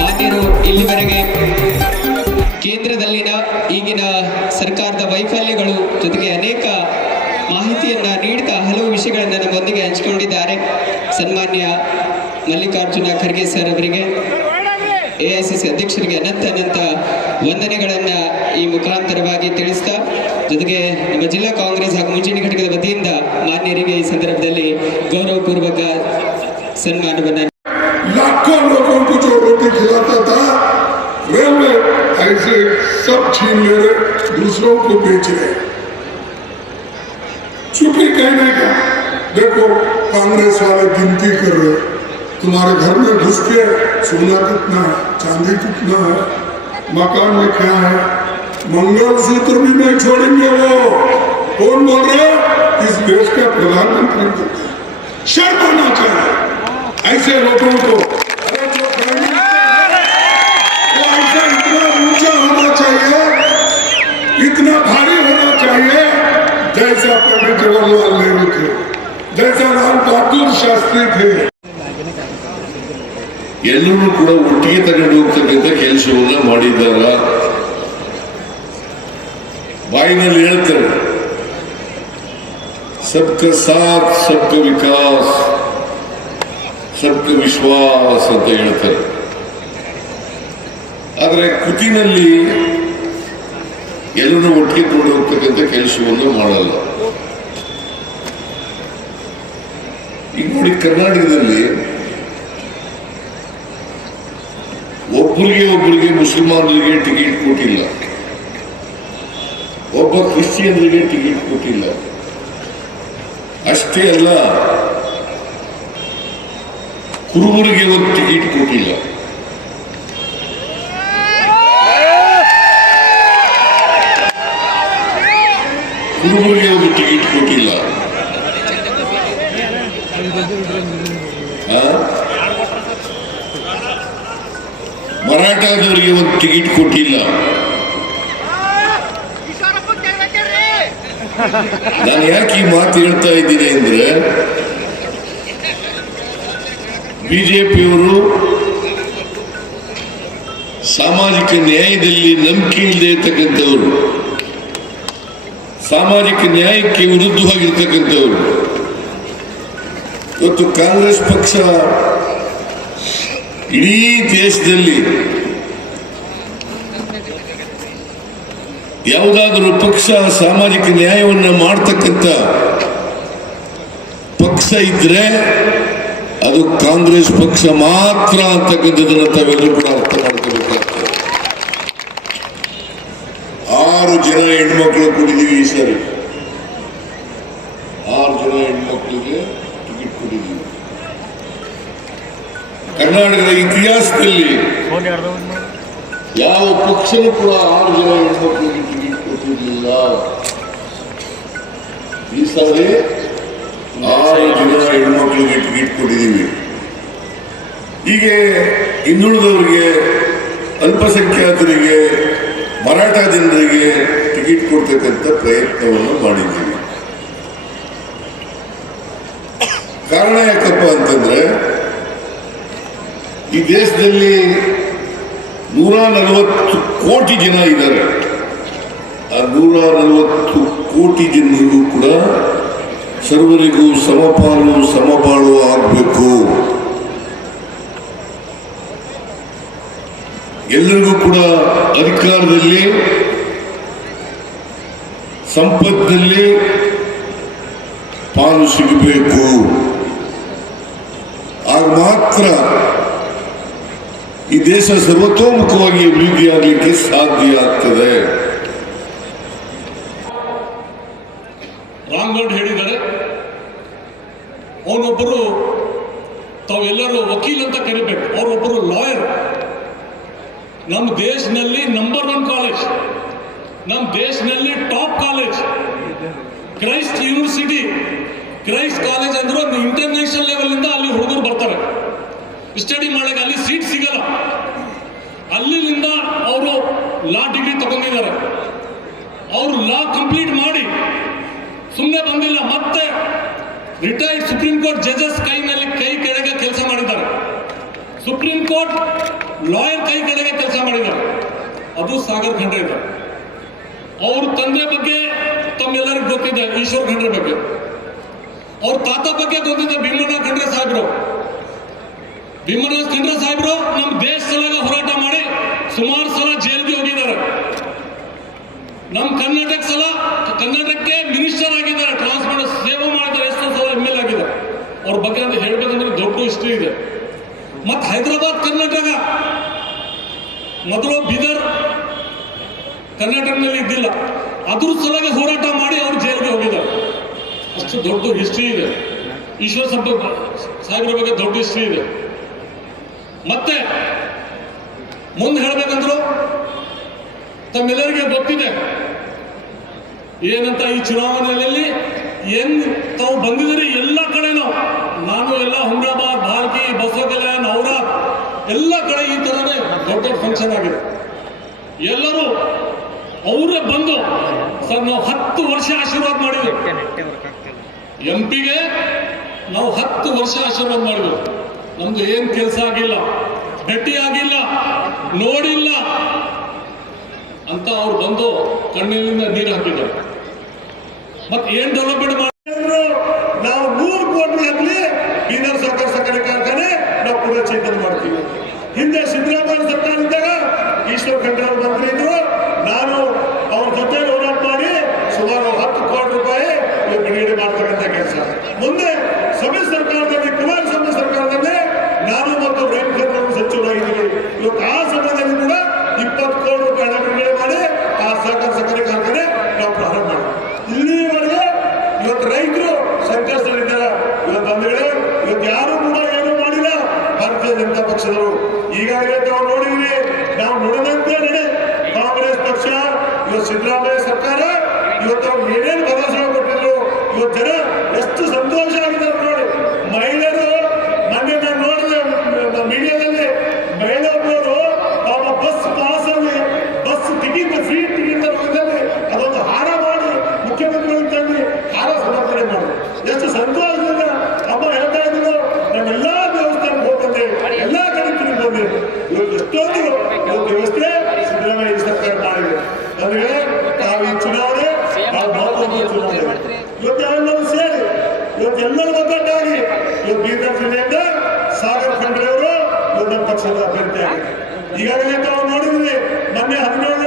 ಮಾನ್ಯರು ಇಲ್ಲಿವರೆಗೆ ಕೇಂದ್ರದಲ್ಲಿನ ಈಗಿನ ಸರ್ಕಾರದ ವೈಫಲ್ಯಗಳು ಜೊತೆಗೆ ಅನೇಕ ಮಾಹಿತಿಯನ್ನ ನೀಡಿದ ಹಲವು ವಿಷಯಗಳನ್ನು ನಮ್ಮೊಂದಿಗೆ ಹಂಚಿಕೊಂಡಿದ್ದಾರೆ. ಸನ್ಮಾನ್ಯ ಮಲ್ಲಿಕಾರ್ಜುನ ಖರ್ಗೆ ಸರ್ ಅವರಿಗೆ. ಎ ಐ ಸಿ ಸಿ ಅಧ್ಯಕ್ಷರಿಗೆ ಅನಂತ ಅನಂತ ವಂದನೆಗಳನ್ನ ಈ ಮುಖಾಂತರವಾಗಿ ತಿಳಿಸ್ತಾ ಜೊತೆಗೆ ನಮ್ಮ ಜಿಲ್ಲಾ ಕಾಂಗ್ರೆಸ್ ಹಾಗೂ ಮುಂಚೂಣಿ ಘಟಕದ ವತಿಯಿಂದ ಮಾನ್ಯರಿಗೆ ಈ ಸಂದರ್ಭದಲ್ಲಿ ಗೌರವಪೂರ್ವಕ ಸನ್ಮಾನವನ್ನ लाखों लोगों को जो रोटी खिलाता था रेलवे ऐसे सब छीन ले रहे दूसरों को बेच रहे चुपी कहने का देखो कांग्रेस वाले गिनती कर रहे तुम्हारे घर में घुस के सोना कितना है, चांदी कितना है, मकान में क्या है? मंगल सूत्र भी नहीं छोड़ेंगे वो। कौन बोल रहे इस देश का प्रधानमंत्री। शर्म आना चाहिए। ऐसे लोगों को। इतना होना भारी होना चाहिए, जैसा पंडित जवाहरलाल नेहरू थे, जैसा लाल बहादुर शास्त्री थे। ಎಲ್ಲರೂ ಕೂಡ ಒಟ್ಟಿಗೆ ತಗೊಂಡು ಹೋಗ್ತಕ್ಕಂಥ ಕೆಲಸವನ್ನ ಮಾಡಿದ್ದಾರ? ಬಾಯಿನಲ್ಲಿ ಹೇಳ್ತಾರೆ ಸಬ್ಕ ಸಾತ್ ಸಬ್ಕ ವಿಕಾಸ್, ಸಬ್ಕ ವಿಶ್ವಾಸ್ ಅಂತ ಹೇಳ್ತಾರೆ. ಆದರೆ ಕೃತಿನಲ್ಲಿ ಎಲ್ಲರೂ ಒಟ್ಟಿಗೆ ಕೊಂಡು ಹೋಗ್ತಕ್ಕಂಥ ಕೆಲಸವನ್ನು ಮಾಡಲ್ಲ. ಈಗ ನೋಡಿ ಕರ್ನಾಟಕದಲ್ಲಿ ಒಬ್ಬರಿಗೆ ಒಬ್ಬರಿಗೆ ಮುಸಲ್ಮಾನರಿಗೆ ಟಿಕೆಟ್ ಕೊಟ್ಟಿಲ್ಲ. ಒಬ್ಬ ಕ್ರಿಶ್ಚಿಯನ್ರಿಗೆ ಟಿಕೆಟ್ ಕೊಟ್ಟಿಲ್ಲ. ಅಷ್ಟೇ ಅಲ್ಲ, ಕುರುಬರಿಗೆ ಒಂದು ಟಿಕೆಟ್ ಕೊಟ್ಟಿಲ್ಲ. ಕುರುಬರಿಗೆ ಒಂದು ಟಿಕೆಟ್ ಕೊಟ್ಟಿಲ್ಲ ಆ? ಮರಾಠದವರಿಗೆ ಒಂದು ಟಿಕೆಟ್ ಕೊಟ್ಟಿಲ್ಲ. ನಾನು ಯಾಕೆ ಈ ಮಾತು ಹೇಳ್ತಾ ಇದ್ದೀನಿ ಅಂದ್ರೆ, ಬಿಜೆಪಿಯವರು ಸಾಮಾಜಿಕ ನ್ಯಾಯದಲ್ಲಿ ನಂಬಿಕೆ ಇಲ್ಲದೆ ಇರ್ತಕ್ಕಂಥವ್ರು. ಸಾಮಾಜಿಕ ನ್ಯಾಯಕ್ಕೆ ವಿರುದ್ಧವಾಗಿರ್ತಕ್ಕಂಥವ್ರು. ಇವತ್ತು ಕಾಂಗ್ರೆಸ್ ಪಕ್ಷ ಇಡೀ ದೇಶದಲ್ಲಿ ಯಾವುದಾದರೂ ಪಕ್ಷ ಸಾಮಾಜಿಕ ನ್ಯಾಯವನ್ನ ಮಾಡ್ತಕ್ಕಂಥ ಪಕ್ಷ ಇದ್ರೆ ಅದು ಕಾಂಗ್ರೆಸ್ ಪಕ್ಷ ಮಾತ್ರ ಅಂತಕ್ಕಂಥದ್ದನ್ನು ತಾವೆಲ್ಲರೂ ಕೂಡ ಅರ್ಥ ಮಾಡ್ಕೋಬೇಕಾಗ್ತದೆ ಆರು ಜನ ಹೆಣ್ಮಕ್ಳು ಕೊಟ್ಟಿದ್ದೀವಿ ಈ ಸರಿ. ಆರು ಜನ ಹೆಣ್ಮಕ್ಳಿಗೆ ಟಿಕೆಟ್ ಕೊಟ್ಟಿದ್ದೀವಿ. ಕರ್ನಾಟಕದ ಇತಿಹಾಸದಲ್ಲಿ ಯಾವ ಪಕ್ಷನೂ ಕೂಡ ಆರು ಜನ ಹೆಣ್ಮಕ್ಳಿಗೆ ಟಿಕೆಟ್ ಕೊಟ್ಟಿರಲಿಲ್ಲ ಈ ಸಲ ಆರು ಜನ ಹೆಣ್ಮಕ್ಳಿಗೆ ಟಿಕೆಟ್ ಕೊಟ್ಟಿದ್ದೀವಿ. ಹೀಗೆ ಇನ್ನುಳಿದವರಿಗೆ ಅಲ್ಪಸಂಖ್ಯಾತರಿಗೆ ಮರಾಠ ಜನರಿಗೆ ಟಿಕೆಟ್ ಕೊಡ್ತಕ್ಕಂಥ ಪ್ರಯತ್ನವನ್ನು ಮಾಡಿದ್ದೀವಿ. ಕಾರಣ ಯಾಕಪ್ಪ ಅಂತಂದ್ರೆ ಈ ದೇಶದಲ್ಲಿ ನೂರ ನಲವತ್ತು ಕೋಟಿ ಜನ ಇದ್ದಾರೆ. ಆ ನೂರ ನಲವತ್ತು ಕೋಟಿ ಜನರಿಗೂ ಕೂಡ ಸರ್ವರಿಗೂ ಸಮಪಾಲು ಸಮಬಾಳು ಆಗಬೇಕು. ಎಲ್ಲರಿಗೂ ಕೂಡ ಅಧಿಕಾರದಲ್ಲಿ ಸಂಪತ್ತಿನಲ್ಲಿ ಪಾಲು ಸಿಗಬೇಕು. ಆಗ ಮಾತ್ರ ಈ ದೇಶ ಸರ್ವತೋಮುಖವಾಗಿ ಅಭಿವೃದ್ಧಿಯಾಗಲಿಕ್ಕೆ ಸಾಧ್ಯ ಆಗ್ತದೆ. ರಾಮ್ಗೌಡ್ ಹೇಳಿದ್ದಾರೆ ಅವನೊಬ್ಬರು ತಾವೆಲ್ಲರೂ ವಕೀಲ್ ಅಂತ ಕರಿಬೇಕು. ಅವರೊಬ್ಬರು ಲಾಯರ್. ನಮ್ಮ ದೇಶದಲ್ಲಿ ನಂಬರ್ ಒನ್ ಕಾಲೇಜ್ ನಮ್ಮ ದೇಶದಲ್ಲಿ top college Christ university Christ college ಅಂದ್ರೆ ಇಂಟರ್ನ್ಯಾಷನಲ್ ಲೆವೆಲ್ ಇಂದ ಅಲ್ಲಿ ಹುಡುಗರು ಬರ್ತಾರೆ. ಸ್ಟಡಿ ಮಾಡಕ್ಕೆ ಅಲ್ಲಿ ಸೀಟ್ ಸಿಗಲ್ಲ. ಅಲ್ಲಿಂದ ಅವರು ಲಾ ಡಿಗ್ರಿ ತಗೊಂಡಿದ್ದಾರೆ. ಅವರು ಲಾ ಕಂಪ್ಲೀಟ್ ಮಾಡಿ ಸುಮ್ಮನೆ ಬಂದಿಲ್ಲ, ಮತ್ತೆ ರಿಟೈರ್ಡ್ ಸುಪ್ರೀಂ ಕೋರ್ಟ್ ಜಜಸ್ ಕೈನಲ್ಲಿ ಕೈ ಕೆಳಗೆ ಕೆಲಸ ಮಾಡಿದ್ದಾರೆ. ಸುಪ್ರೀಂ ಕೋರ್ಟ್ ಲಾಯರ್ ಕೈ ಕೆಳಗೆ ಕೆಲಸ ಮಾಡಿದ್ದಾರೆ. ಅದು ಸಾಗರ್ ಖಂಡ್ರೆ ಇದೆ. ಅವ್ರ ತಂದೆ ಬಗ್ಗೆ ತಮ್ಮೆಲ್ಲರಿಗೂ ಗೊತ್ತಿದೆ, ಈಶ್ವರ್ ಖಂಡ್ರೆ ಬಗ್ಗೆ. ಅವ್ರ ತಾತ ಬಗ್ಗೆ ಗೊತ್ತಿದೆ, ಭೀಮಣ್ಣ ಖಂಡ್ರೆ ಸಾಹೇಬ್ರು. ಭೀಮರಾಜ್ ಖಂಡ್ರೆ ಸಾಹೇಬ್ರು, ನಮ್ಮ ದೇಶ ಸಲಗ ಹೋರಾಟ ಮಾಡಿ ಸುಮಾರು ಸಲ ಜೈಲ್ಗೆ ಹೋಗಿದ್ದಾರೆ. ನಮ್ಮ ಕರ್ನಾಟಕ ಸಲ, ಕರ್ನಾಟಕಕ್ಕೆ ಮಿನಿಸ್ಟರ್ ಆಗಿದ್ದಾರೆ ಟ್ರಾನ್ಸ್ಪೋರ್ಟ್ ಸೇವೆ ಮಾಡಿದ್ದಾರೆ, ಎಷ್ಟೋ ಸಲ ಎಂ ಎಲ್ ಆಗಿದ್ದಾರೆ. ಅವ್ರ ಬಗ್ಗೆ ಅಂತ ಹೇಳ್ಬೇಕಂದ್ರೆ ದೊಡ್ಡ ಹಿಸ್ಟ್ರಿ ಇದೆ. ಮತ್ತು ಹೈದರಾಬಾದ್, ಕರ್ನಾಟಕ. ಮೊದಲು ಬೀದರ್ ಕರ್ನಾಟಕದಲ್ಲಿ ಇದ್ದಿಲ್ಲ. ಅದ್ರ ಸಲಗೆ ಹೋರಾಟ ಮಾಡಿ ಅವ್ರು ಜೈಲಿಗೆ ಹೋಗಿದ್ದಾರೆ. ಅಷ್ಟು ದೊಡ್ಡ ಹಿಸ್ಟ್ರಿ ಇದೆ. ಈಶ್ವರ ಸಂಪ ಸಾಹೇಬ್ರ ಬಗ್ಗೆ ದೊಡ್ಡ ಹಿಸ್ಟ್ರಿ ಇದೆ. ಮತ್ತೆ ಮುಂದೆ ಹೇಳಬೇಕಂದ್ರು ತಮ್ಮೆಲ್ಲರಿಗೆ ಗೊತ್ತಿದೆ. ಏನಂತ ಈ ಚುನಾವಣೆಯಲ್ಲಿ ಏನ್ ತಾವು ಬಂದಿದ್ದೀರಿ ಎಲ್ಲ ಕಡೆನೂ ನಾನು ಎಲ್ಲ ಹುಮ್ರಾಬಾದ್ ಭಾಲ್ಕಿ ಬಸವ ಕಲ್ಯಾಣ್ ಔರಾದ್ ಎಲ್ಲ ಕಡೆ ಈ ತರನೇ ದೊಡ್ಡ ದೊಡ್ಡ ಫಂಕ್ಷನ್ ಆಗಿದೆ. ಎಲ್ಲರೂ ಅವರೇ ಬಂದು ಸರ್ ನಾವು ಹತ್ತು ವರ್ಷ ಆಶೀರ್ವಾದ ಮಾಡಿದ್ವಿ. ಎಂ ಪಿಗೆ ನಾವು ಹತ್ತು ವರ್ಷ ಆಶೀರ್ವಾದ ಮಾಡಿದ್ವಿ. ನಮ್ದು ಏನ್ ಕೆಲಸ ಆಗಿಲ್ಲ ಭೇಟಿ ಆಗಿಲ್ಲ, ನೋಡಿಲ್ಲ ಅಂತ ಅವ್ರು ಬಂದು ಕಣ್ಣಿನಿಂದ ನೀರು ಹಾಕಿದ್ದಾರೆ. ಮತ್ತೆ ಏನ್ ಡೆವಲಪ್ಮೆಂಟ್ ಮಾಡಿದ್ರು ನಾವು ನೂರು ಕೋಟಿ ಆಗಲಿ ಬೀದರ್ ಸರ್ಕಾರ ಸಕ್ಕರೆ ಕಾರ್ಖಾನೆ ನಾವು ಪುನಶ್ಚೇತನ ಮಾಡ್ತೀವಿ ಹಿಂದೆ ಸಿದ್ದರಾಮಯ್ಯ ಸರ್ಕಾರ ಇದ್ದಾಗ ಈಶ್ವರ್ ಖಂಡ್ರೆ ಅವರು ಮಂತ್ರಿ ಇದ್ರು ನಾನು ಅವ್ರ ಜೊತೆ ಹೋರಾಟ ಮಾಡಿ ಸುಮಾರು ಹತ್ತು ಕೋಟಿ ರೂಪಾಯಿ ಇವ್ರು ಬಿಡುಗಡೆ ಮಾಡ್ತಕ್ಕಂಥ ಕೆಲಸ ಮುಂದೆ ಸಮ್ಮಿಶ್ರ ಸರ್ಕಾರದಲ್ಲಿ ಕುಮಾರಸ್ವಾಮಿ ಸರ್ಕಾರದಲ್ಲಿ ನಾನು ಮತ್ತು ರೇಣುಕಾ ಅವರು ಸಚಿವರಾಗಿದ್ದೀವಿ ಇವತ್ತು ಆ ಸಮಯದಲ್ಲಿ ಕೂಡ ಇಪ್ಪತ್ತು ಕೋಟಿ ರೂಪಾಯಿ ಹಣ ಬಿಡುಗಡೆ ಮಾಡಿ ಆ ಸಹಕಾರ ಸಕ್ಕರೆ ಕಾರ್ಖಾನೆ ನಾವು ಪ್ರಾರಂಭ ಮಾಡಿದ್ವಿ ಇಲ್ಲಿವರೆಗೆ ಇವತ್ತು ರೈತರು ಸಂಕಷ್ಟದಲ್ಲಿದ್ದಾರೆ ಇವತ್ತು ಬಂದ್ರೆ ಇವತ್ತು ಯಾರು ಕೂಡ ಏನು ಮಾಡಿಲ್ಲ ಭಾರತೀಯ ಜನತಾ ಪಕ್ಷದವರು ಈಗಾಗಲೇ ನಾವು ನೋಡಿದ್ವಿ ನಾವು ನುಡಿದಂತೆ ನಡೆ ಕಾಂಗ್ರೆಸ್ ಪಕ್ಷ ಇವತ್ತು ಸಿದ್ದರಾಮಯ್ಯ ಸರ್ಕಾರ ಇವತ್ತು ಅವ್ರು ಏನೇನು ಭರವಸೆ ಕೊಟ್ಟಿದ್ರು ಇವತ್ತು ಜನ ಎಷ್ಟು ಸಂತೋಷ ಆಗಿದ್ದಾರೆ ನೋಡಿ ಮಹಿಳೆಯರು ಮೊನ್ನೆ ನಾನು ನೋಡಿದೆ ಮೀಡಿಯಾದಲ್ಲಿ ಮಹಿಳೆಯೊಬ್ಬರು ಪಾಪ ಬಸ್ ಪಾಸ್ ಅಲ್ಲಿ ಬಸ್ ಟಿಕೆಟ್ ಫ್ರೀ ಟಿಕೆಟ್ ಹೋಗಿದ್ದಲ್ಲಿ ಅದೊಂದು ಹಾರ ಮಾಡಿ ಮುಖ್ಯಮಂತ್ರಿಗಳಿಗೆ ತಂದು ಹಾರ ಸಮರ್ಪಣೆ ಮಾಡಿ ಎಷ್ಟು ಸಂತೋಷದಿಂದ ಅಮ್ಮ ಹೇಳ್ತಾ ಇದ್ರು ನಾನೆಲ್ಲಾ ದೇವಸ್ಥಾನಕ್ಕೆ ಹೋಗ್ಬಂದೆ ಎಲ್ಲಾ ಕಡೆ ತಿರುಗಿ ಬಂದೆ ಇವತ್ತು ಎಷ್ಟೊಂದು ಇವತ್ತು ವ್ಯವಸ್ಥೆ ಸಿದ್ದರಾಮಯ್ಯ ಈ ಸರ್ಕಾರ ಮಾಡಿದೆ ಅಂದ್ರೆ ನಾವು ಈ ಚುನಾವಣೆ ನಾವು ಮಹತ್ವದ ಚುನಾವಣೆ ಇವತ್ತು ಎಲ್ಲರೂ ಸೇರಿ ಇವತ್ತು ಎಲ್ಲರೂ ಒಗ್ಗಟ್ಟಾಗಿ ಇವತ್ತು ಬೀದರ್ ಸಾಗರ್ ಖಂಡ್ರೆ ಅವರು ದೊಡ್ಡ ಪಕ್ಷದ ಅಭ್ಯರ್ಥಿ ಆಗಿದೆ ಈಗಾಗಲೇ ತಾವು ನೋಡಿದ್ರಿ, ಮೊನ್ನೆ ಹದಿನೇಳನೇ